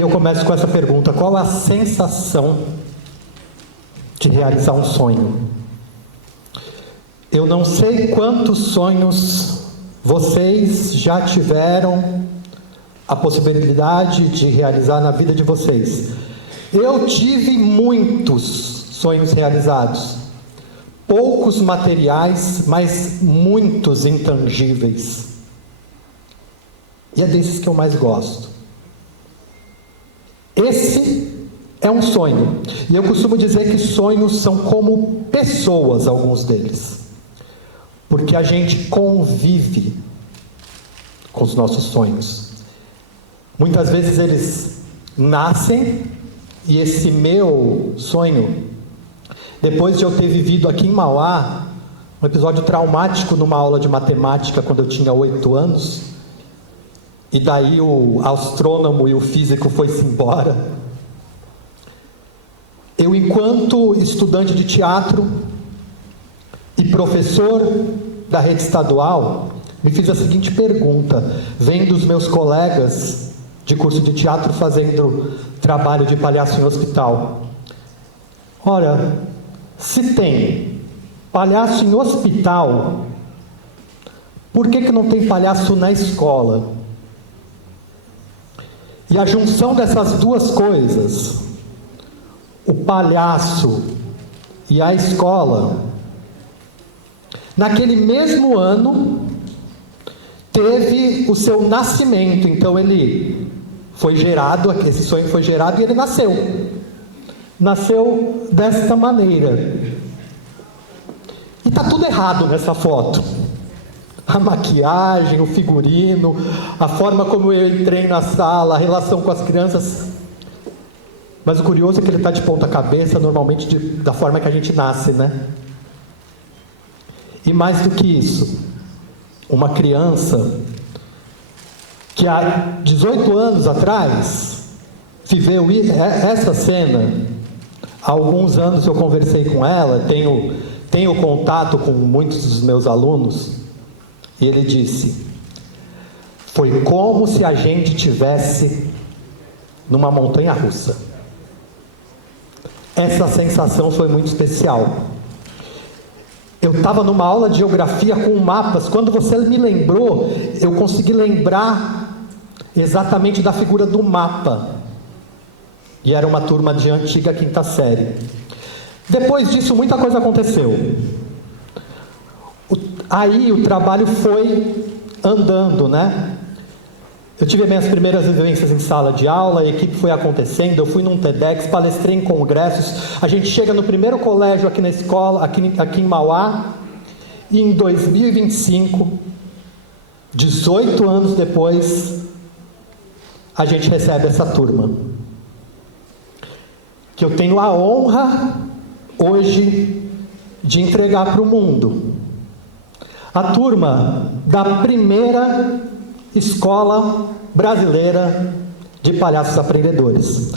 E eu começo com essa pergunta: qual a sensação de realizar um sonho? Eu não sei quantos sonhos vocês já tiveram a possibilidade de realizar na vida de vocês. Eu tive muitos sonhos realizados. Poucos materiais, mas muitos intangíveis. E é desses que eu mais gosto. Esse é um sonho. E eu costumo dizer que sonhos são como pessoas, alguns deles. Porque a gente convive com os nossos sonhos. Muitas vezes eles nascem, e esse meu sonho, depois de eu ter vivido aqui em Mauá, um episódio traumático numa aula de matemática quando eu tinha 8 anos, e daí o astrônomo e o físico foi-se embora. Eu, enquanto estudante de teatro e professor da rede estadual, me fiz a seguinte pergunta, vendo os meus colegas de curso de teatro fazendo trabalho de palhaço em hospital. Ora, se tem palhaço em hospital, por que não tem palhaço na escola? E a junção dessas duas coisas, o palhaço e a escola, naquele mesmo ano, teve o seu nascimento. Então ele foi gerado, esse sonho foi gerado e ele nasceu. Nasceu desta maneira. E está tudo errado nessa foto. A maquiagem, o figurino, a forma como eu entrei na sala, a relação com as crianças. Mas o curioso é que ele está de ponta cabeça, normalmente da forma que a gente nasce, né? E mais do que isso, uma criança que há 18 anos atrás viveu essa cena. Há alguns anos eu conversei com ela, tenho contato com muitos dos meus alunos, e ele disse: foi como se a gente tivesse numa montanha russa. Essa sensação foi muito especial. Eu estava numa aula de geografia com mapas. Quando você me lembrou, eu consegui lembrar exatamente da figura do mapa. E era uma turma de antiga quinta série. Depois disso, muita coisa aconteceu. Aí o trabalho foi andando, né? Eu tive minhas primeiras vivências em sala de aula, a equipe foi acontecendo, eu fui num TEDx, palestrei em congressos. A gente chega no primeiro colégio aqui na escola, aqui em Mauá, e em 2025, 18 anos depois, a gente recebe essa turma. Que eu tenho a honra, hoje, de entregar para o mundo. A turma da primeira Escola Brasileira de Palhaços Aprendedores.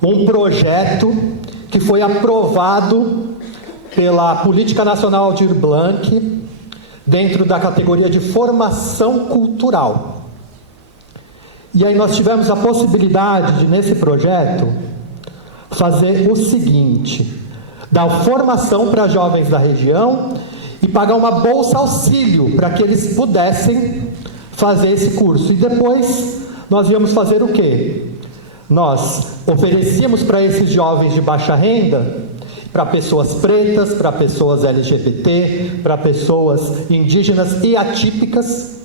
Um projeto que foi aprovado pela Política Nacional Aldir Blanc, dentro da categoria de formação cultural. E aí nós tivemos a possibilidade de, nesse projeto, fazer o seguinte: dar formação para jovens da região e pagar uma bolsa auxílio para que eles pudessem fazer esse curso. E depois nós íamos fazer o quê? Nós oferecíamos para esses jovens de baixa renda, para pessoas pretas, para pessoas LGBT, para pessoas indígenas e atípicas,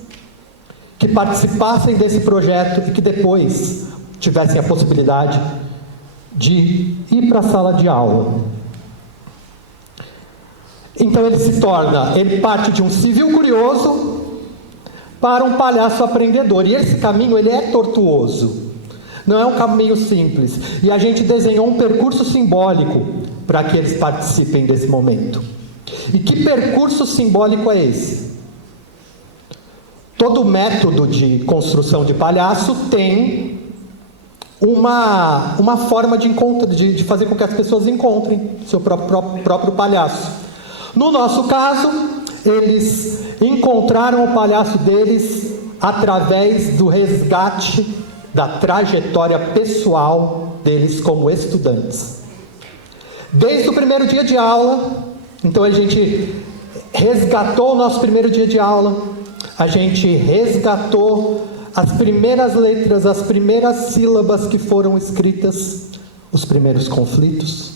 que participassem desse projeto e que depois tivessem a possibilidade de ir para a sala de aula. Então ele parte de um civil curioso para um palhaço aprendedor. E esse caminho, ele é tortuoso. Não é um caminho simples. E a gente desenhou um percurso simbólico para que eles participem desse momento. E que percurso simbólico é esse? Todo método de construção de palhaço tem uma forma de fazer com que as pessoas encontrem seu próprio palhaço. No nosso caso, eles encontraram o palhaço deles através do resgate da trajetória pessoal deles como estudantes. Desde o primeiro dia de aula, então a gente resgatou o nosso primeiro dia de aula, a gente resgatou as primeiras letras, as primeiras sílabas que foram escritas, os primeiros conflitos,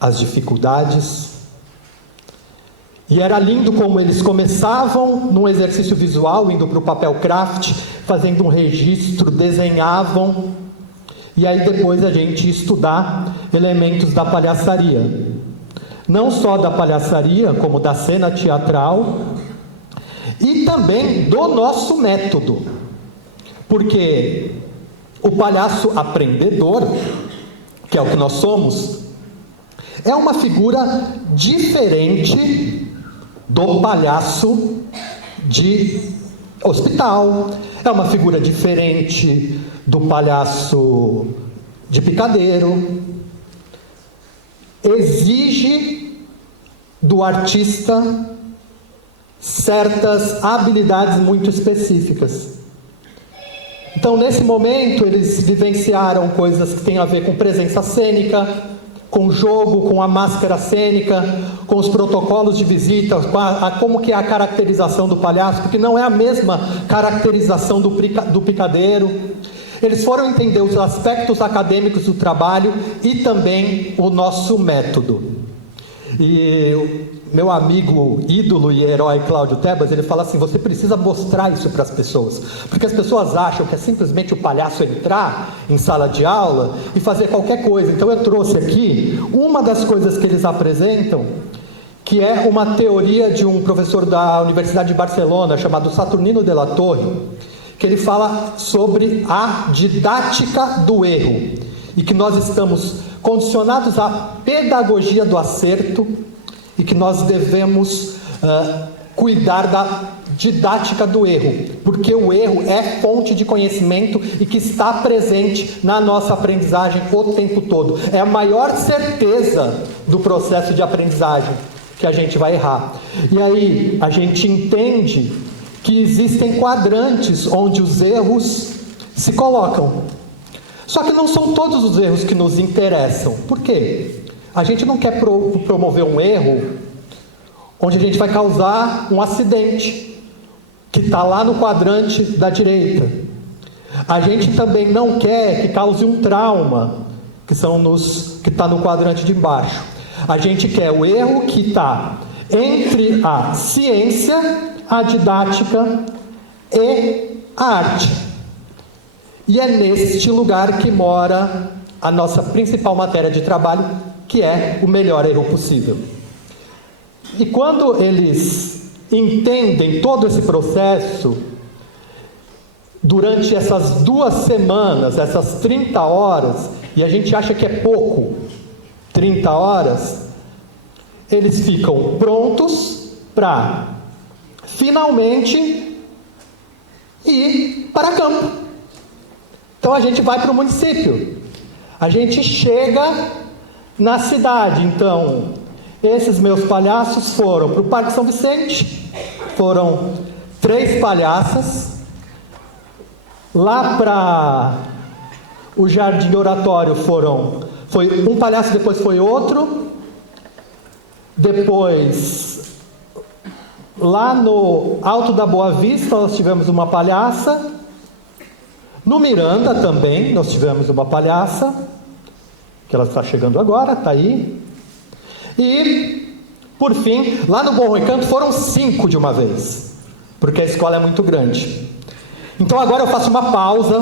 as dificuldades. E era lindo como eles começavam num exercício visual, indo para o papel craft, fazendo um registro, desenhavam, e aí depois a gente ia estudar elementos da palhaçaria. Não só da palhaçaria, como da cena teatral, e também do nosso método. Porque o palhaço aprendedor, que é o que nós somos, é uma figura diferente do palhaço de hospital, é uma figura diferente do palhaço de picadeiro. Exige do artista certas habilidades muito específicas. Então, nesse momento, eles vivenciaram coisas que têm a ver com presença cênica, com jogo, com a máscara cênica, com os protocolos de visita, como que é a caracterização do palhaço, porque não é a mesma caracterização do picadeiro. Eles foram entender os aspectos acadêmicos do trabalho e também o nosso método. E o meu amigo, ídolo e herói Cláudio Tebas, ele fala assim: você precisa mostrar isso para as pessoas, porque as pessoas acham que é simplesmente o palhaço entrar em sala de aula e fazer qualquer coisa. Então eu trouxe aqui uma das coisas que eles apresentam, que é uma teoria de um professor da Universidade de Barcelona, chamado Saturnino de la Torre, que ele fala sobre a didática do erro, e que nós estamos condicionados à pedagogia do acerto, e que nós devemos cuidar da didática do erro, porque o erro é fonte de conhecimento e que está presente na nossa aprendizagem o tempo todo. É a maior certeza do processo de aprendizagem, que a gente vai errar. E aí a gente entende que existem quadrantes onde os erros se colocam. Só que não são todos os erros que nos interessam. Por quê? A gente não quer promover um erro onde a gente vai causar um acidente, que está lá no quadrante da direita. A gente também não quer que cause um trauma, que está no quadrante de baixo. A gente quer o erro que está entre a ciência, a didática e a arte. E é neste lugar que mora a nossa principal matéria de trabalho, que é o melhor erro possível. E quando eles entendem todo esse processo, durante essas 2 semanas, essas 30 horas, e a gente acha que é pouco, 30 horas, eles ficam prontos para finalmente ir para campo. Então a gente vai para o município, a gente chega na cidade. Então esses meus palhaços foram para o Parque São Vicente, foram 3 palhaças, lá para o Jardim Oratório foi um palhaço, depois foi outro, depois lá no Alto da Boa Vista nós tivemos uma palhaça, no Miranda também nós tivemos uma palhaça, que ela está chegando agora, está aí. E, por fim, lá no Bom Recanto foram 5 de uma vez, porque a escola é muito grande. Então agora eu faço uma pausa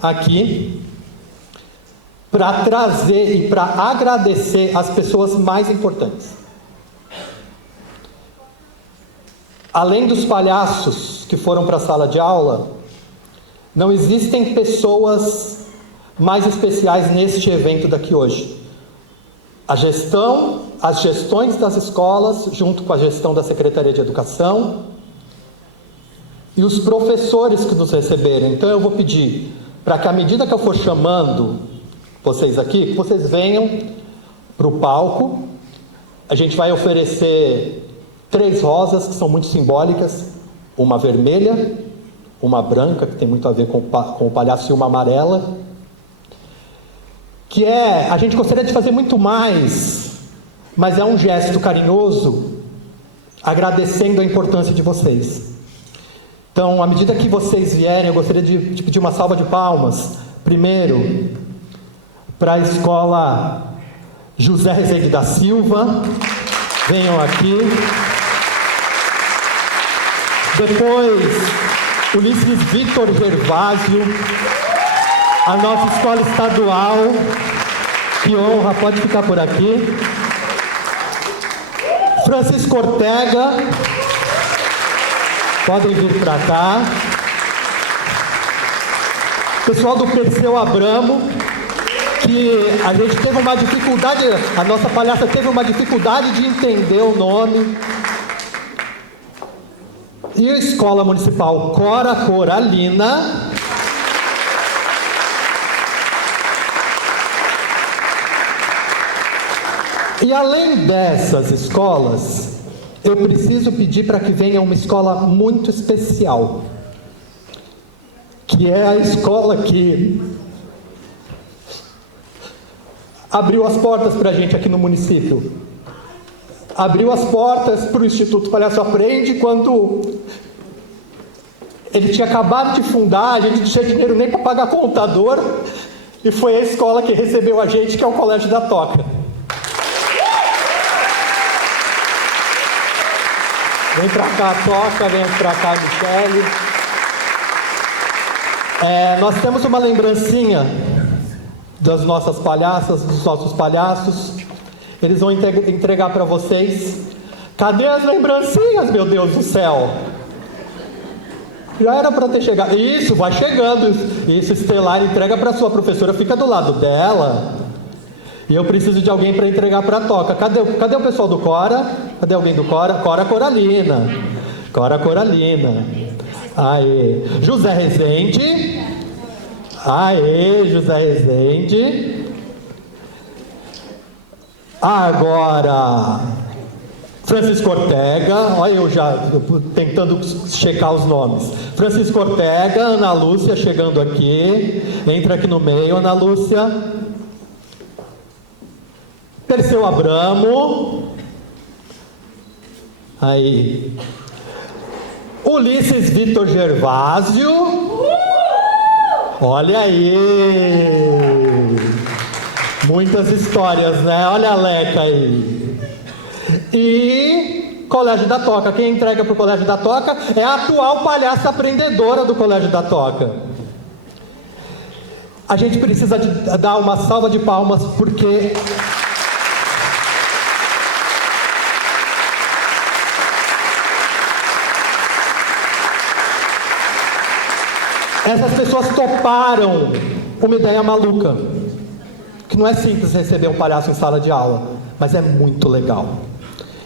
aqui para trazer e para agradecer as pessoas mais importantes. Além dos palhaços que foram para a sala de aula, não existem pessoas mais especiais neste evento daqui hoje. As gestões das escolas, junto com a gestão da Secretaria de Educação, e os professores que nos receberam. Então eu vou pedir para que, à medida que eu for chamando vocês aqui, que vocês venham para o palco. A gente vai oferecer 3 rosas, que são muito simbólicas, uma vermelha, uma branca, que tem muito a ver com o palhaço, e uma amarela, que a gente gostaria de fazer muito mais, mas é um gesto carinhoso, agradecendo a importância de vocês. Então, à medida que vocês vierem, eu gostaria de pedir uma salva de palmas, primeiro, para a escola José Rezende da Silva, venham aqui. Depois, Ulisses Vitor Gervásio, a nossa escola estadual, que honra, pode ficar por aqui. Francisco Ortega, podem vir para cá. Pessoal do Perseu Abramo, que a gente teve uma dificuldade, a nossa palhaça teve uma dificuldade de entender o nome. E a Escola Municipal Cora Coralina. E além dessas escolas, eu preciso pedir para que venha uma escola muito especial, que é a escola que abriu as portas para a gente aqui no município. Abriu as portas para o Instituto Palhaço Aprende quando ele tinha acabado de fundar, a gente não tinha dinheiro nem para pagar contador, e foi a escola que recebeu a gente, que é o Colégio da Toca. Vem para cá, Toca, vem para cá, Michele. Nós temos uma lembrancinha das nossas palhaças, dos nossos palhaços. Eles vão entregar para vocês. Cadê as lembrancinhas, meu Deus do céu? Já era para ter chegado. Isso, vai chegando. Isso, Estelar, entrega para sua professora, fica do lado dela. E eu preciso de alguém para entregar para a Toca. Cadê o pessoal do Cora? Cadê alguém do Cora? Cora Coralina. Cora Coralina. Aê. José Rezende. Aê, José Rezende. Agora, Francisco Ortega, olha eu já tentando checar os nomes. Francisco Ortega, Ana Lúcia chegando aqui, entra aqui no meio, Ana Lúcia. Perseu Abramo, aí. Ulisses Vitor Gervásio, olha aí. Muitas histórias, né? Olha a Leca aí. E Colégio da Toca. Quem entrega para o Colégio da Toca é a atual palhaça aprendedora do Colégio da Toca. A gente precisa dar uma salva de palmas, porque essas pessoas toparam uma ideia maluca. Que não é simples receber um palhaço em sala de aula, mas é muito legal.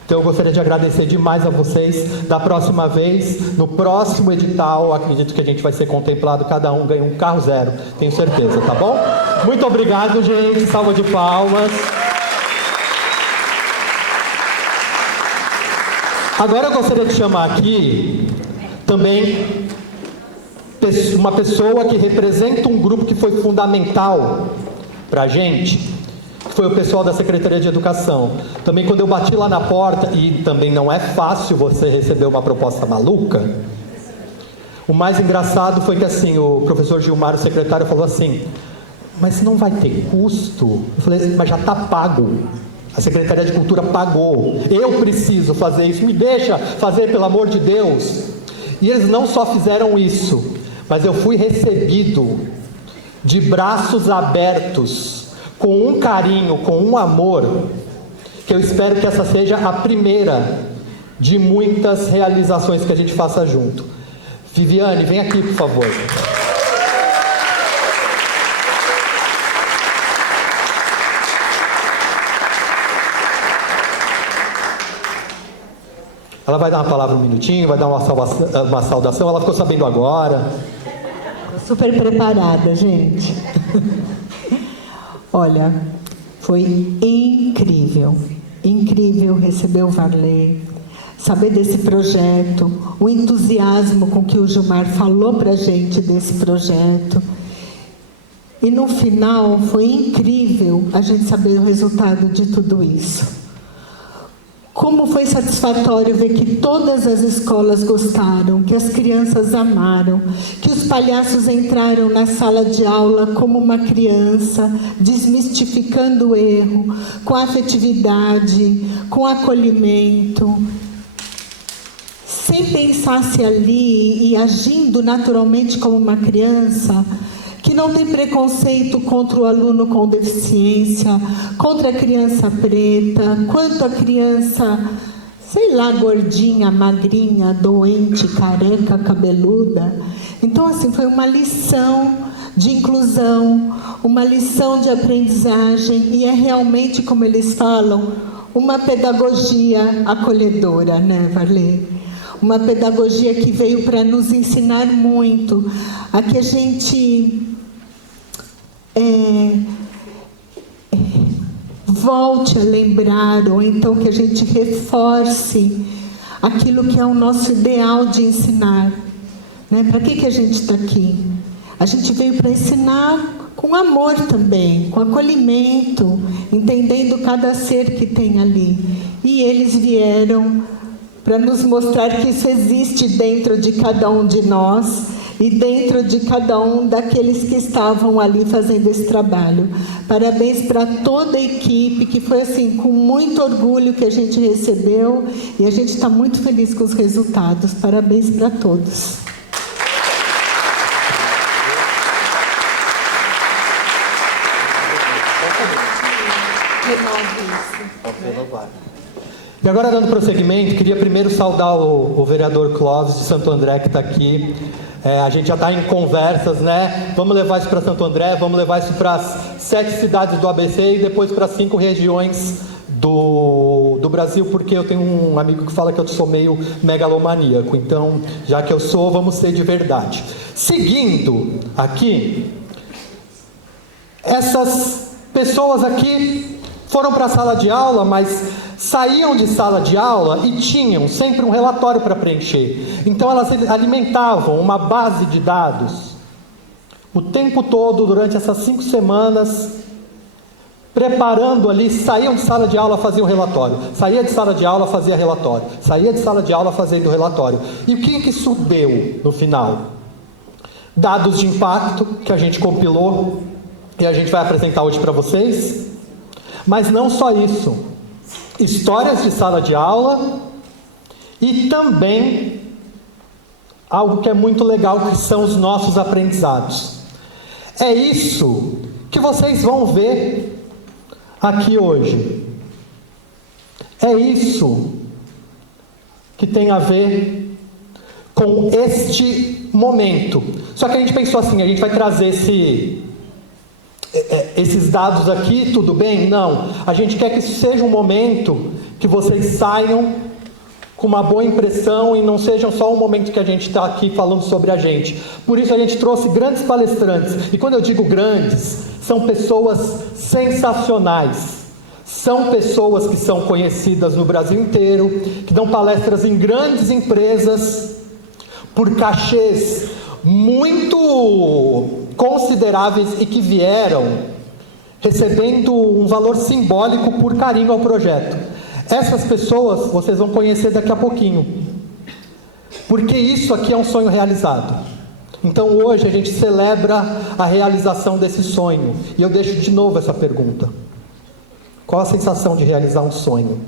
Então eu gostaria de agradecer demais a vocês. Da próxima vez, no próximo edital, acredito que a gente vai ser contemplado, cada um ganha um carro zero, tenho certeza, tá bom? Muito obrigado, gente, salva de palmas. Agora eu gostaria de chamar aqui também uma pessoa que representa um grupo que foi fundamental para a gente, que foi o pessoal da Secretaria de Educação. Também quando eu bati lá na porta, e também não é fácil você receber uma proposta maluca, o mais engraçado foi que assim, o professor Gilmar, o secretário, falou assim, mas não vai ter custo? Eu falei, mas já está pago. A Secretaria de Cultura pagou. Eu preciso fazer isso, me deixa fazer, pelo amor de Deus. E eles não só fizeram isso, mas eu fui recebido de braços abertos, com um carinho, com um amor, que eu espero que essa seja a primeira de muitas realizações que a gente faça junto. Viviane, vem aqui, por favor. Ela vai dar uma palavra um minutinho, vai dar uma saudação, ela ficou sabendo agora. Super preparada, gente. Olha, foi incrível. Incrível receber o Varley, saber desse projeto, o entusiasmo com que o Gilmar falou para a gente desse projeto. E no final foi incrível a gente saber o resultado de tudo isso. Como foi satisfatório ver que todas as escolas gostaram, que as crianças amaram, que os palhaços entraram na sala de aula como uma criança, desmistificando o erro, com afetividade, com acolhimento, sem pensar-se ali e agindo naturalmente como uma criança, que não tem preconceito contra o aluno com deficiência, contra a criança preta, quanto a criança, sei lá, gordinha, magrinha, doente, careca, cabeluda. Então, assim, foi uma lição de inclusão, uma lição de aprendizagem, e é realmente, como eles falam, uma pedagogia acolhedora, né, Varley? Uma pedagogia que veio para nos ensinar muito, a que a gente volte a lembrar, ou então que a gente reforce aquilo que é o nosso ideal de ensinar, né? Para que a gente está aqui? A gente veio para ensinar com amor também, com acolhimento, entendendo cada ser que tem ali. E eles vieram para nos mostrar que isso existe dentro de cada um de nós e dentro de cada um daqueles que estavam ali fazendo esse trabalho. Parabéns para toda a equipe, que foi assim, com muito orgulho que a gente recebeu, e a gente está muito feliz com os resultados. Parabéns para todos. E agora, dando prosseguimento, queria primeiro saudar o vereador Clóvis de Santo André, que está aqui. A gente já está em conversas, né? Vamos levar isso para Santo André, vamos levar isso para as 7 cidades do ABC e depois para 5 regiões do Brasil, porque eu tenho um amigo que fala que eu sou meio megalomaníaco. Então, já que eu sou, vamos ser de verdade. Seguindo aqui, essas pessoas aqui foram para a sala de aula, mas saíam de sala de aula e tinham sempre um relatório para preencher. Então elas alimentavam uma base de dados o tempo todo, durante essas 5 semanas, preparando ali. Saíam de sala de aula, faziam relatório, saía de sala de aula, fazia relatório, saía de sala de aula, fazendo relatório. E o que isso deu no final? Dados de impacto que a gente compilou e a gente vai apresentar hoje para vocês. Mas não só isso, histórias de sala de aula e também algo que é muito legal, que são os nossos aprendizados. É isso que vocês vão ver aqui hoje. É isso que tem a ver com este momento. Só que a gente pensou assim, a gente vai trazer esses dados aqui, tudo bem? Não. A gente quer que isso seja um momento que vocês saiam com uma boa impressão e não sejam só um momento que a gente está aqui falando sobre a gente. Por isso a gente trouxe grandes palestrantes. E quando eu digo grandes, são pessoas sensacionais. São pessoas que são conhecidas no Brasil inteiro, que dão palestras em grandes empresas por cachês muito consideráveis e que vieram recebendo um valor simbólico por carinho ao projeto. Essas pessoas vocês vão conhecer daqui a pouquinho, porque isso aqui é um sonho realizado. Então hoje a gente celebra a realização desse sonho. E eu deixo de novo essa pergunta: qual a sensação de realizar um sonho?